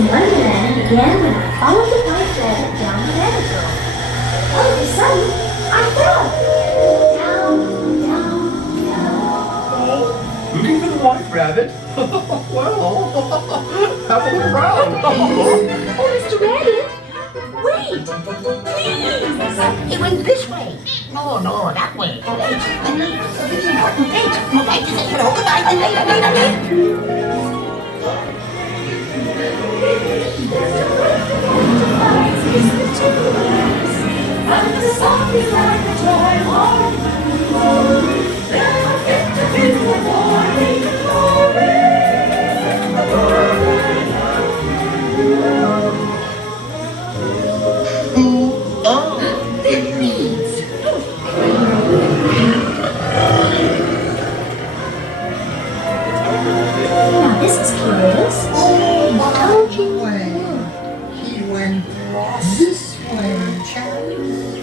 in Wonderland began when I followed the white rabbit down the rabbit hole. All of a sudden, I fell. Down, down, down. Leaving the white rabbit? Well, have a look around. Oh, Mr. Rabbit, wait, please. It went this way. No, that way. Wait, it's important. Wait, no, I just say hello. Goodbye. And the song is like a toy horn. Then I get to hear the morning glory. It reads. Now this is curious. Tulgey Wood. He went this way, Charlie.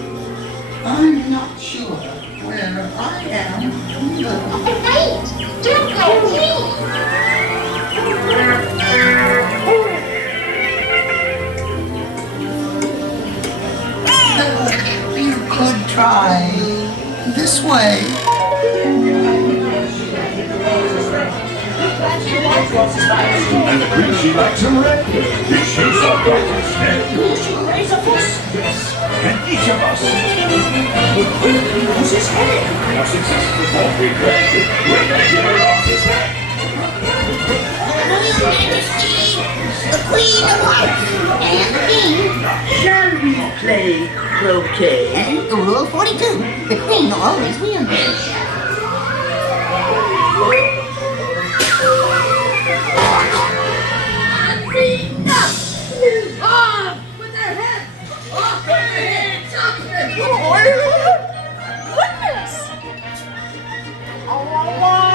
I'm not sure where I am either. Wait, don't go with me. You could try this way. And the queen, she likes them red. She's a daughter's head. Raise a fuss. Yes, and each of us would quickly lose his head. Our successful won't be great. We're going to off his head. Your Majesty, the Queen of Hearts and the King. Shall we play croquet? Rule 42, the Queen always wins. With their heads! Off their heads! Off their heads! Goodness! Come on!